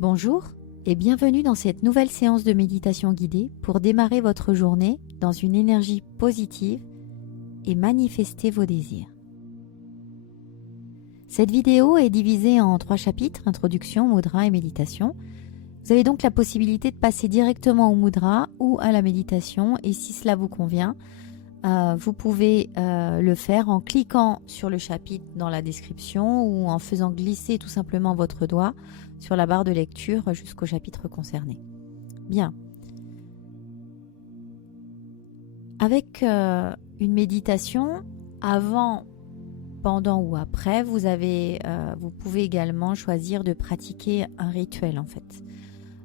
Bonjour et bienvenue dans cette nouvelle séance de méditation guidée pour démarrer votre journée dans une énergie positive et manifester vos désirs. Cette vidéo est divisée en 3 chapitres, introduction, mudra et méditation. Vous avez donc la possibilité de passer directement au mudra ou à la méditation et si cela vous convient, vous pouvez le faire en cliquant sur le chapitre dans la description ou en faisant glisser tout simplement votre doigt sur la barre de lecture jusqu'au chapitre concerné. Bien. Avec une méditation, avant, pendant ou après, vous pouvez également choisir de pratiquer un rituel en fait,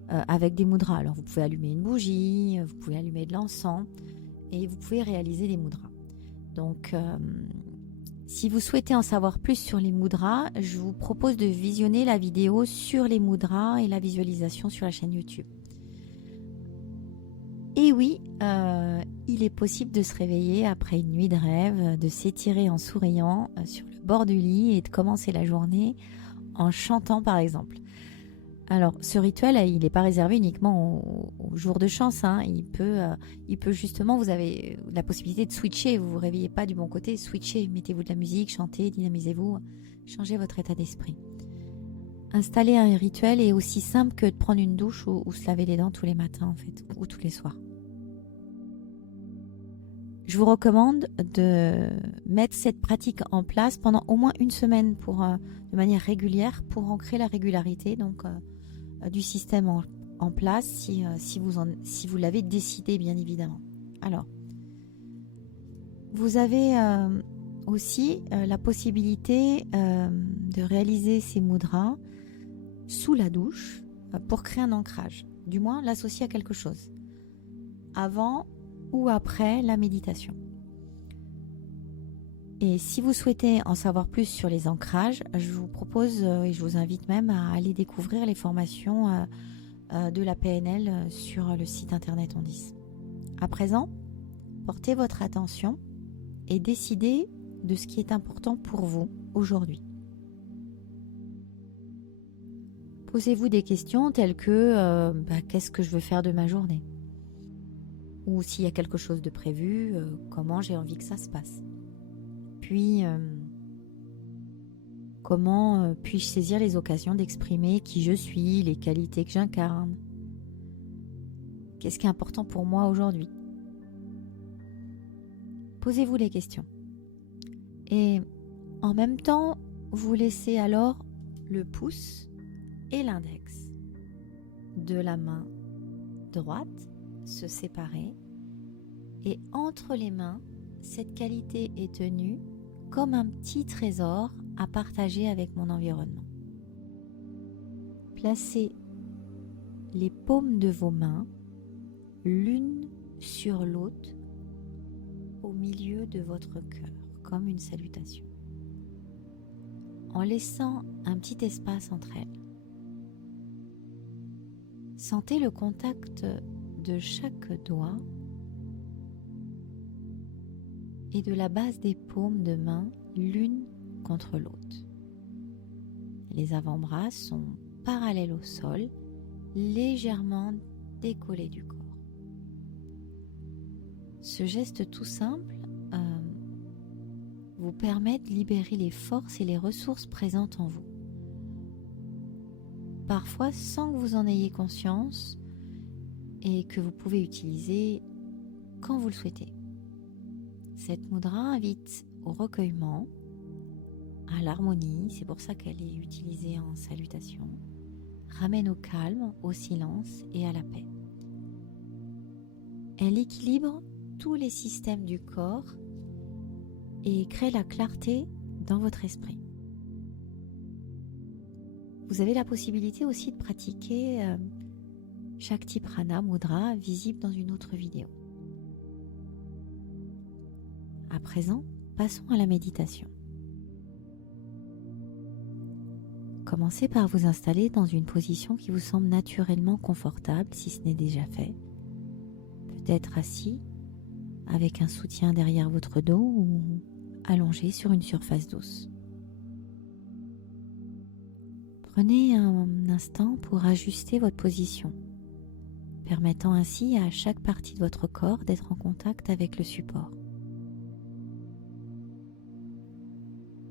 avec des mudras. Alors vous pouvez allumer une bougie, vous pouvez allumer de l'encens et vous pouvez réaliser des mudras. Donc, si vous souhaitez en savoir plus sur les mudras, je vous propose de visionner la vidéo sur les mudras et la visualisation sur la chaîne YouTube. Et oui, il est possible de se réveiller après une nuit de rêve, de s'étirer en souriant sur le bord du lit et de commencer la journée en chantant par exemple. Alors, ce rituel, il n'est pas réservé uniquement aux jours de chance. Il peut justement, vous avez la possibilité de switcher. Vous ne vous réveillez pas du bon côté, switchez. Mettez-vous de la musique, chantez, dynamisez-vous, changez votre état d'esprit. Installer un rituel est aussi simple que de prendre une douche ou se laver les dents tous les matins, en fait, ou tous les soirs. Je vous recommande de mettre cette pratique en place pendant au moins une semaine de manière régulière pour ancrer la régularité du système en place si vous l'avez décidé bien évidemment. Alors, vous avez aussi la possibilité de réaliser ces mudras sous la douche pour créer un ancrage, du moins l'associer à quelque chose, avant ou après la méditation. Et si vous souhaitez en savoir plus sur les ancrages, je vous propose et je vous invite même à aller découvrir les formations de la PNL sur le site internet Ondis. À présent, portez votre attention et décidez de ce qui est important pour vous aujourd'hui. Posez-vous des questions telles que qu'est-ce que je veux faire de ma journée ? Ou s'il y a quelque chose de prévu, comment j'ai envie que ça se passe ? Puis, comment puis-je saisir les occasions d'exprimer qui je suis, les qualités que j'incarne ? Qu'est-ce qui est important pour moi aujourd'hui ? Posez-vous les questions. Et en même temps, vous laissez alors le pouce et l'index de la main droite se séparer. Et entre les mains, cette qualité est tenue comme un petit trésor à partager avec mon environnement. Placez les paumes de vos mains l'une sur l'autre au milieu de votre cœur, comme une salutation, en laissant un petit espace entre elles. Sentez le contact de chaque doigt et de la base des paumes de main l'une contre l'autre. Les avant-bras sont parallèles au sol, légèrement décollés du corps. Ce geste tout simple vous permet de libérer les forces et les ressources présentes en vous. Parfois sans que vous en ayez conscience et que vous pouvez utiliser quand vous le souhaitez. Cette mudra invite au recueillement, à l'harmonie, c'est pour ça qu'elle est utilisée en salutation, ramène au calme, au silence et à la paix. Elle équilibre tous les systèmes du corps et crée la clarté dans votre esprit. Vous avez la possibilité aussi de pratiquer Shakti Prana Mudra visible dans une autre vidéo. À présent, passons à la méditation. Commencez par vous installer dans une position qui vous semble naturellement confortable si ce n'est déjà fait. Peut-être assis avec un soutien derrière votre dos ou allongé sur une surface douce. Prenez un instant pour ajuster votre position, permettant ainsi à chaque partie de votre corps d'être en contact avec le support.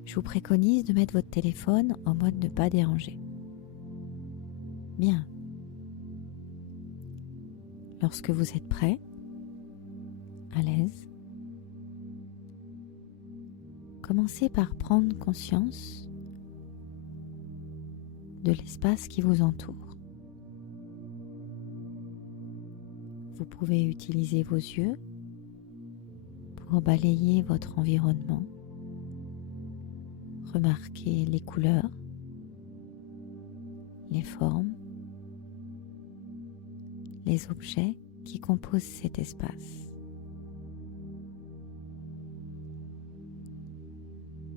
Je vous préconise de mettre votre téléphone en mode ne pas déranger. Bien. Lorsque vous êtes prêt, à l'aise, commencez par prendre conscience de l'espace qui vous entoure. Vous pouvez utiliser vos yeux pour balayer votre environnement, remarquer les couleurs, les formes, les objets qui composent cet espace.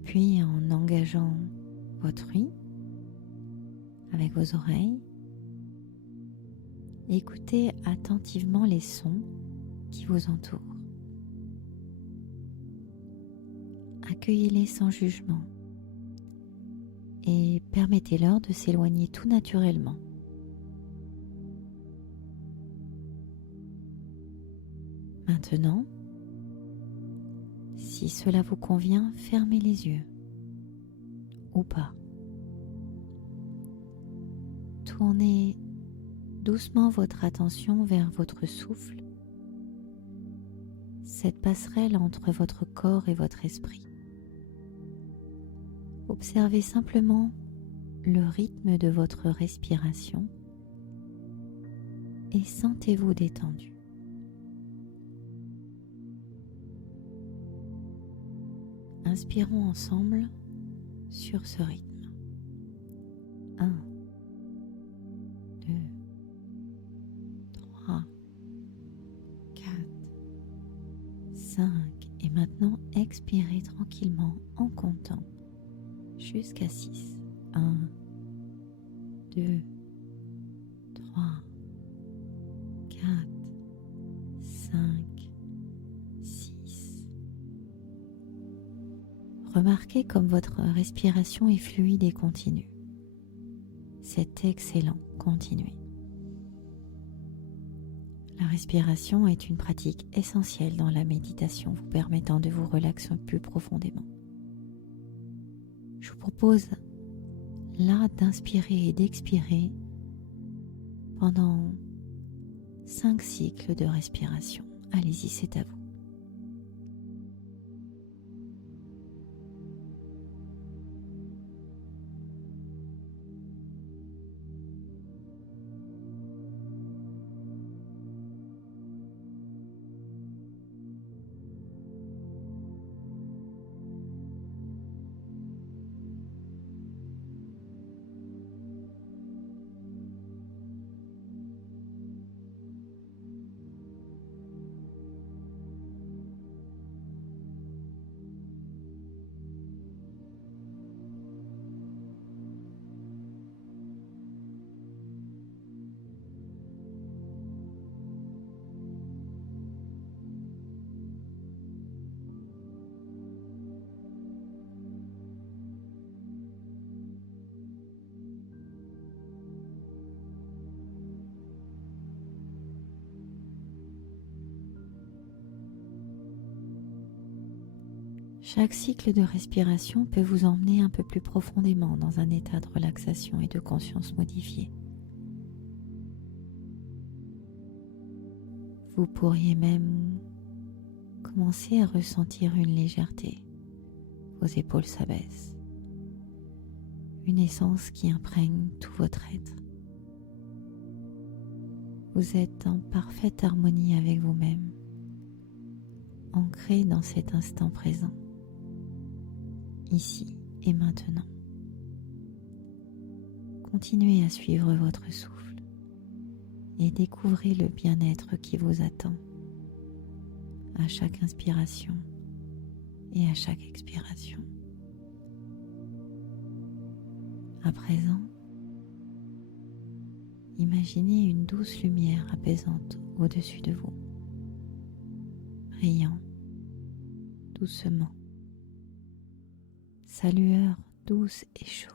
Puis en engageant votre ouïe avec vos oreilles, écoutez attentivement les sons qui vous entourent. Accueillez-les sans jugement et permettez-leur de s'éloigner tout naturellement. Maintenant, si cela vous convient, fermez les yeux ou pas. Tournez doucement votre attention vers votre souffle, cette passerelle entre votre corps et votre esprit. Observez simplement le rythme de votre respiration et sentez-vous détendu. Inspirons ensemble sur ce rythme. 1, 2, 3, 4, 5 et maintenant expirez tranquillement en comptant jusqu'à 6. 1, 2, 3, 4, 5, 6. Remarquez comme votre respiration est fluide et continue. C'est excellent, continuez. La respiration est une pratique essentielle dans la méditation, vous permettant de vous relaxer plus profondément. Je vous propose là d'inspirer et d'expirer pendant 5 cycles de respiration. Allez-y, c'est à vous. Chaque cycle de respiration peut vous emmener un peu plus profondément dans un état de relaxation et de conscience modifié. Vous pourriez même commencer à ressentir une légèreté. Vos épaules s'abaissent. Une essence qui imprègne tout votre être. Vous êtes en parfaite harmonie avec vous-même, ancré dans cet instant présent, ici et maintenant. Continuez à suivre votre souffle et découvrez le bien-être qui vous attend à chaque inspiration et à chaque expiration. À présent, imaginez une douce lumière apaisante au-dessus de vous, brillant doucement, sa lueur douce et chaude.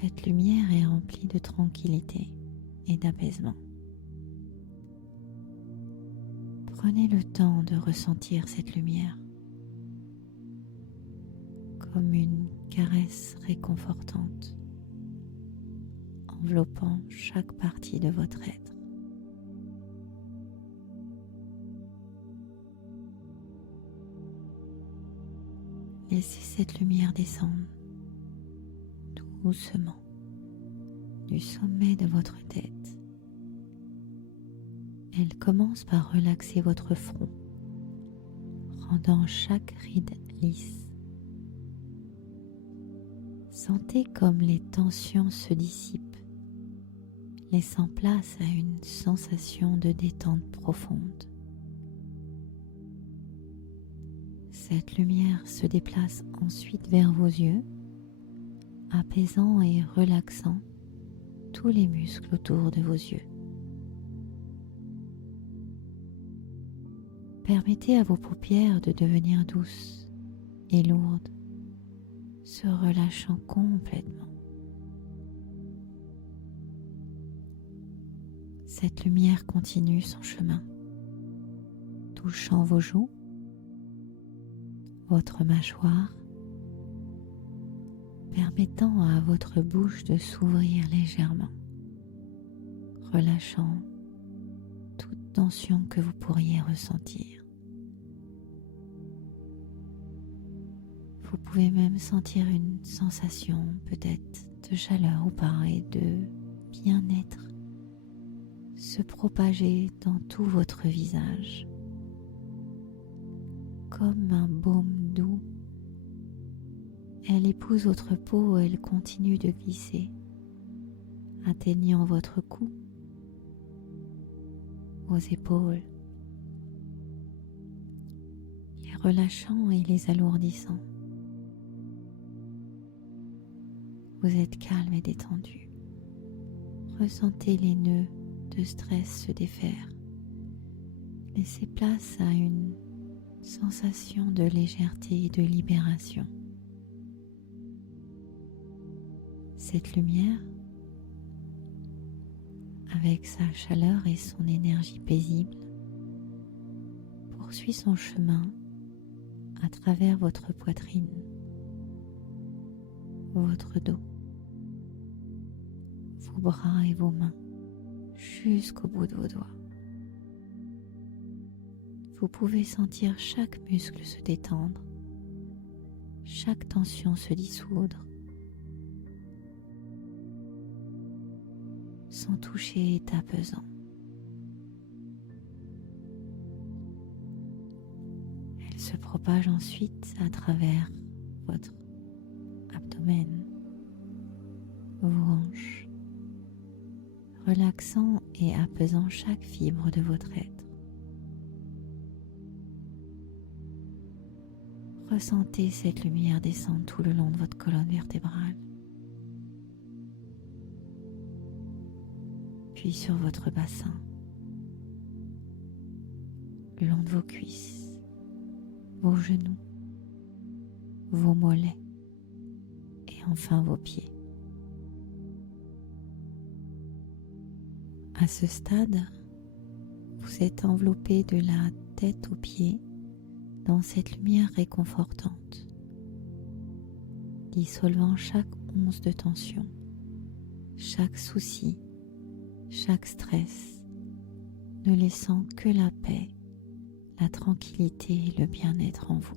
Cette lumière est remplie de tranquillité et d'apaisement. Prenez le temps de ressentir cette lumière comme une caresse réconfortante, enveloppant chaque partie de votre être. Laissez cette lumière descendre doucement du sommet de votre tête. Elle commence par relaxer votre front, rendant chaque ride lisse. Sentez comme les tensions se dissipent, laissant place à une sensation de détente profonde. Cette lumière se déplace ensuite vers vos yeux, apaisant et relaxant tous les muscles autour de vos yeux. Permettez à vos paupières de devenir douces et lourdes, se relâchant complètement. Cette lumière continue son chemin, touchant vos joues, votre mâchoire, permettant à votre bouche de s'ouvrir légèrement, relâchant toute tension que vous pourriez ressentir. Vous pouvez même sentir une sensation peut-être de chaleur ou pas et de bien-être se propager dans tout votre visage, comme un baume doux. Elle épouse votre peau, elle continue de glisser, atteignant votre cou, vos épaules, les relâchant et les alourdissant. Vous êtes calme et détendu. Ressentez les nœuds de stress se défaire. Laissez place à une sensation de légèreté et de libération. Cette lumière, avec sa chaleur et son énergie paisible, poursuit son chemin à travers votre poitrine, votre dos, vos bras et vos mains, jusqu'au bout de vos doigts. Vous pouvez sentir chaque muscle se détendre, chaque tension se dissoudre. Son toucher est apaisant. Elle se propage ensuite à travers votre abdomen, vos hanches, relaxant et apaisant chaque fibre de votre être. Ressentez cette lumière descendre tout le long de votre colonne vertébrale, puis sur votre bassin, le long de vos cuisses, vos genoux, vos mollets et enfin vos pieds. À ce stade, vous êtes enveloppé de la tête aux pieds dans cette lumière réconfortante, dissolvant chaque once de tension, chaque souci, chaque stress, ne laissant que la paix, la tranquillité et le bien-être en vous.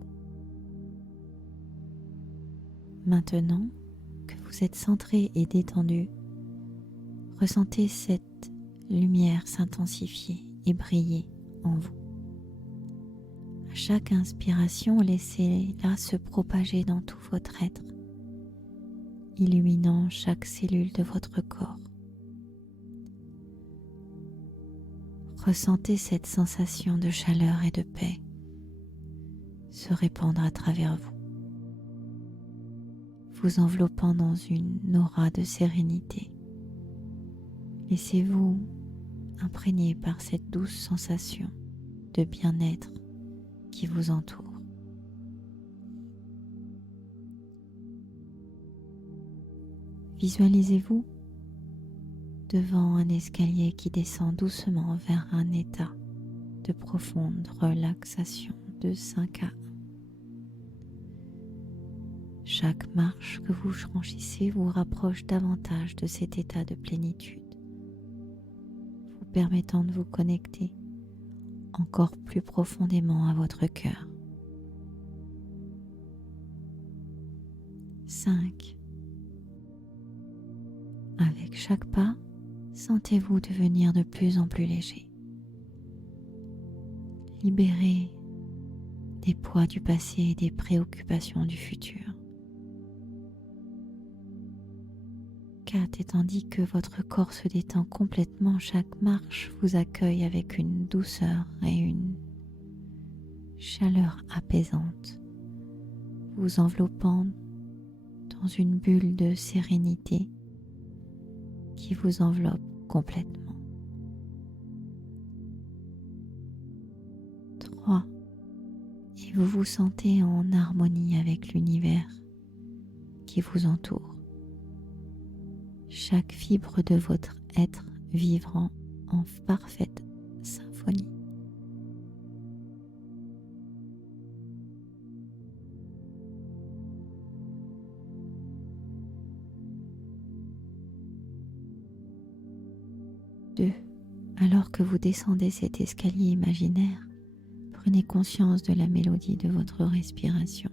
Maintenant que vous êtes centré et détendu, ressentez cette lumière s'intensifier et briller en vous. À chaque inspiration, laissez-la se propager dans tout votre être, illuminant chaque cellule de votre corps. Ressentez cette sensation de chaleur et de paix se répandre à travers vous, vous enveloppant dans une aura de sérénité. Laissez-vous imprégner par cette douce sensation de bien-être qui vous entoure. Visualisez-vous devant un escalier qui descend doucement vers un état de profonde relaxation de 5 à 1. Chaque marche que vous franchissez vous rapproche davantage de cet état de plénitude, vous permettant de vous connecter encore plus profondément à votre cœur. 5. Avec chaque pas, sentez-vous devenir de plus en plus léger. Libérez des poids du passé et des préoccupations du futur. 4. Et tandis que votre corps se détend complètement, chaque marche vous accueille avec une douceur et une chaleur apaisante, vous enveloppant dans une bulle de sérénité qui vous enveloppe complètement. 3. Et vous vous sentez en harmonie avec l'univers qui vous entoure. Chaque fibre de votre être vibrant en parfaite symphonie. 2. Alors que vous descendez cet escalier imaginaire, prenez conscience de la mélodie de votre respiration.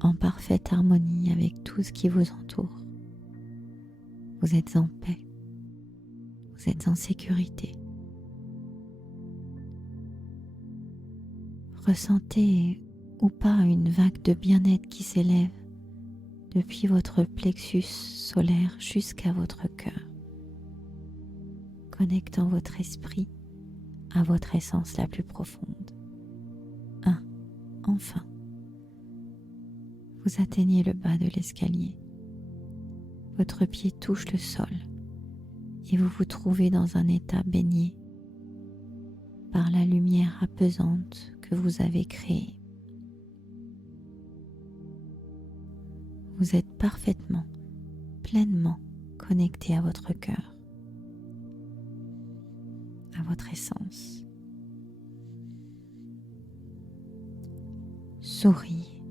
En parfaite harmonie avec tout ce qui vous entoure. Vous êtes en paix. Vous êtes en sécurité. Ressentez ou pas une vague de bien-être qui s'élève depuis votre plexus solaire jusqu'à votre cœur, connectant votre esprit à votre essence la plus profonde. 1. Enfin, vous atteignez le bas de l'escalier. Votre pied touche le sol et vous vous trouvez dans un état baigné par la lumière apaisante que vous avez créée. Vous êtes parfaitement, pleinement connecté à votre cœur, à votre essence. Souriez,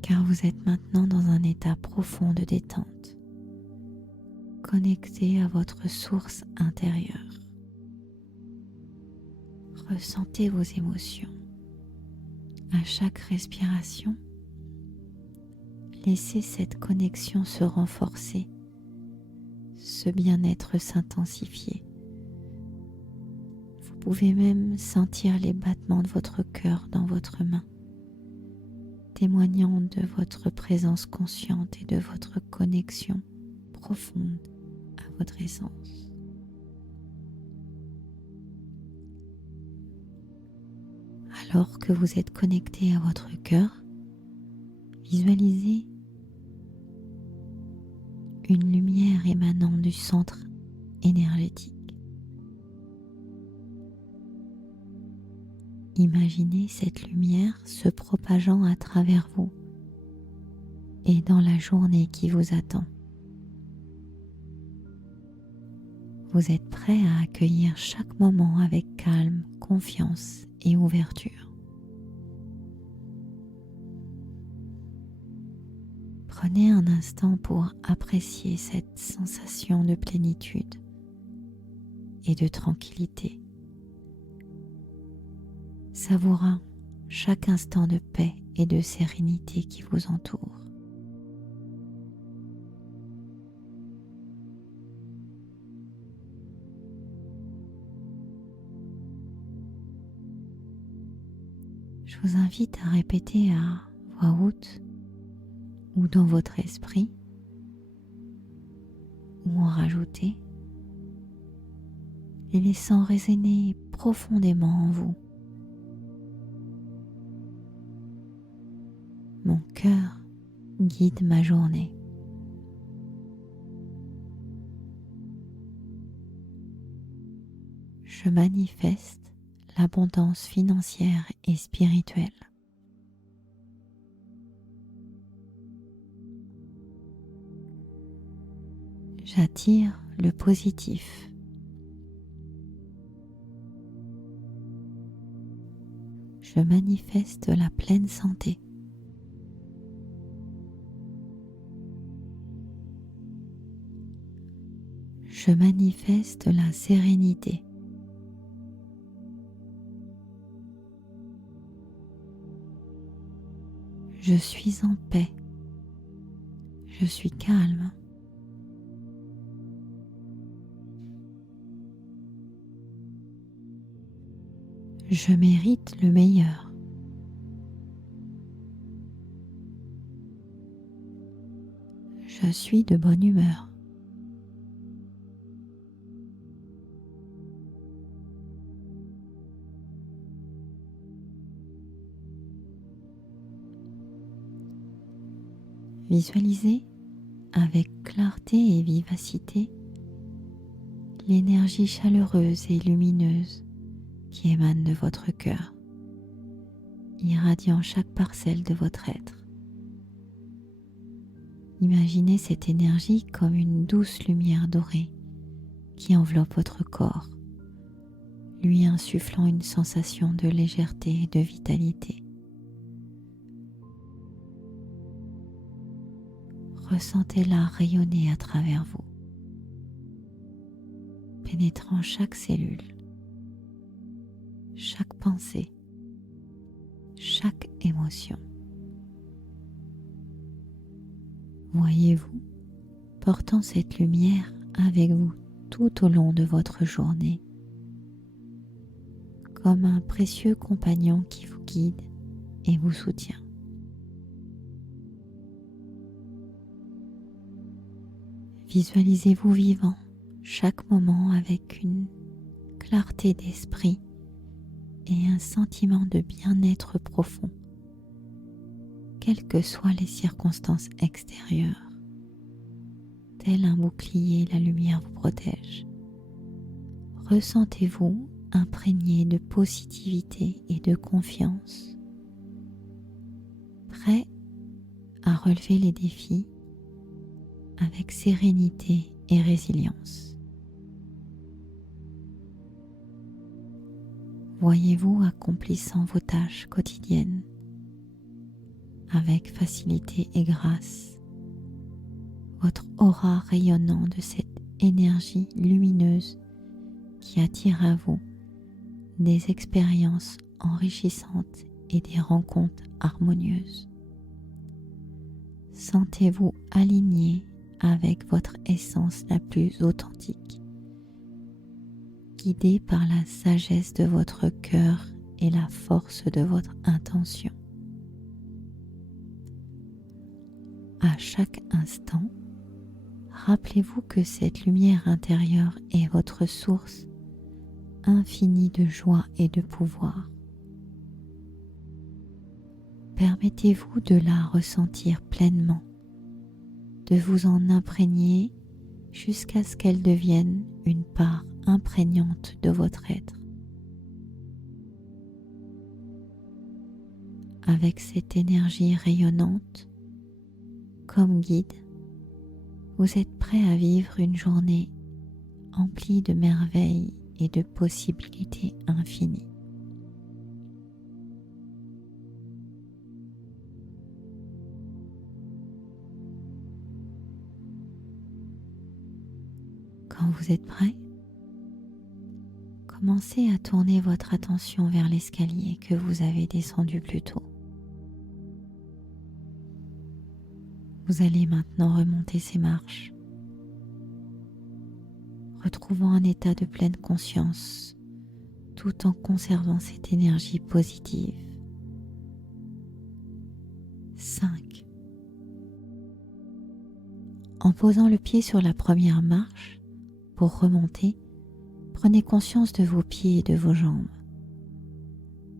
car vous êtes maintenant dans un état profond de détente, connecté à votre source intérieure. Ressentez vos émotions. À chaque respiration, laissez cette connexion se renforcer, ce bien-être s'intensifier. Vous pouvez même sentir les battements de votre cœur dans votre main, témoignant de votre présence consciente et de votre connexion profonde à votre essence. Alors que vous êtes connecté à votre cœur, visualisez une lumière émanant du centre énergétique. Imaginez cette lumière se propageant à travers vous et dans la journée qui vous attend. Vous êtes prêt à accueillir chaque moment avec calme, confiance et ouverture. Prenez un instant pour apprécier cette sensation de plénitude et de tranquillité, savourant chaque instant de paix et de sérénité qui vous entoure. Je vous invite à répéter à voix haute ou dans votre esprit, ou en rajouter, les laissant résonner profondément en vous. Mon cœur guide ma journée. Je manifeste l'abondance financière et spirituelle. J'attire le positif. Je manifeste la pleine santé. Je manifeste la sérénité. Je suis en paix. Je suis calme. Je mérite le meilleur. Je suis de bonne humeur. Visualisez avec clarté et vivacité l'énergie chaleureuse et lumineuse qui émane de votre cœur, irradiant chaque parcelle de votre être. Imaginez cette énergie comme une douce lumière dorée qui enveloppe votre corps, lui insufflant une sensation de légèreté et de vitalité. Ressentez-la rayonner à travers vous, pénétrant chaque cellule, chaque pensée, chaque émotion. Voyez-vous portant cette lumière avec vous tout au long de votre journée, comme un précieux compagnon qui vous guide et vous soutient. Visualisez-vous vivant chaque moment avec une clarté d'esprit et un sentiment de bien-être profond, quelles que soient les circonstances extérieures. Tel un bouclier, la lumière vous protège. Ressentez-vous imprégné de positivité et de confiance, prêt à relever les défis avec sérénité et résilience. Voyez-vous accomplissant vos tâches quotidiennes avec facilité et grâce, votre aura rayonnant de cette énergie lumineuse qui attire à vous des expériences enrichissantes et des rencontres harmonieuses. Sentez-vous aligné avec votre essence la plus authentique, guidé par la sagesse de votre cœur et la force de votre intention. À chaque instant, rappelez-vous que cette lumière intérieure est votre source infinie de joie et de pouvoir. Permettez-vous de la ressentir pleinement, de vous en imprégner jusqu'à ce qu'elle devienne une part imprégnante de votre être. Avec cette énergie rayonnante comme guide, vous êtes prêt à vivre une journée emplie de merveilles et de possibilités infinies. Quand vous êtes prêt, commencez à tourner votre attention vers l'escalier que vous avez descendu plus tôt. Vous allez maintenant remonter ces marches, retrouvant un état de pleine conscience tout en conservant cette énergie positive. 5. En posant le pied sur la première marche, pour remonter, prenez conscience de vos pieds et de vos jambes.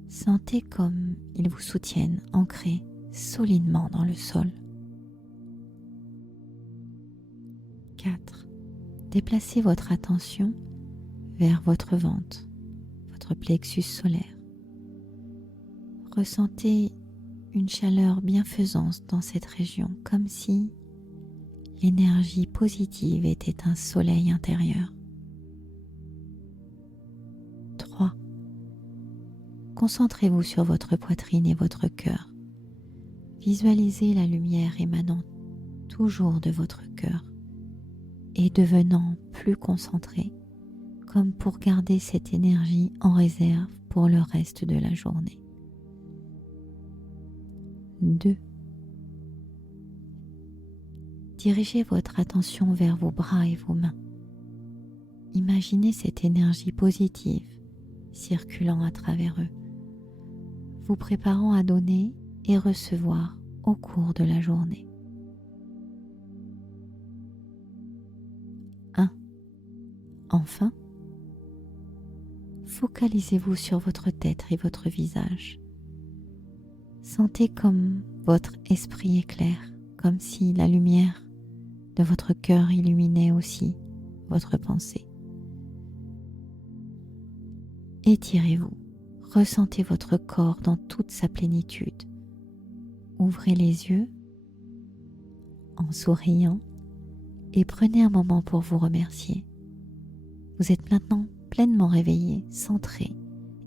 Sentez comme ils vous soutiennent ancrés solidement dans le sol. 4. Déplacez votre attention vers votre ventre, votre plexus solaire. Ressentez une chaleur bienfaisante dans cette région, comme si l'énergie positive était un soleil intérieur. 3. Concentrez-vous sur votre poitrine et votre cœur. Visualisez la lumière émanant toujours de votre cœur et devenant plus concentrée, comme pour garder cette énergie en réserve pour le reste de la journée. 2. Dirigez votre attention vers vos bras et vos mains. Imaginez cette énergie positive circulant à travers eux, vous préparant à donner et recevoir au cours de la journée. 1. Enfin, focalisez-vous sur votre tête et votre visage. Sentez comme votre esprit éclaire, comme si la lumière de votre cœur illuminait aussi votre pensée. Étirez-vous, ressentez votre corps dans toute sa plénitude. Ouvrez les yeux en souriant et prenez un moment pour vous remercier. Vous êtes maintenant pleinement réveillé, centré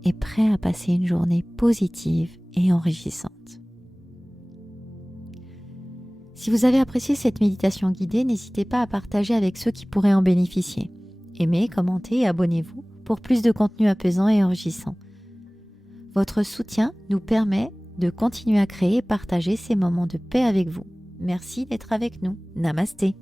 et prêt à passer une journée positive et enrichissante. Si vous avez apprécié cette méditation guidée, n'hésitez pas à partager avec ceux qui pourraient en bénéficier. Aimez, commentez et abonnez-vous pour plus de contenu apaisant et enrichissant. Votre soutien nous permet de continuer à créer et partager ces moments de paix avec vous. Merci d'être avec nous. Namasté.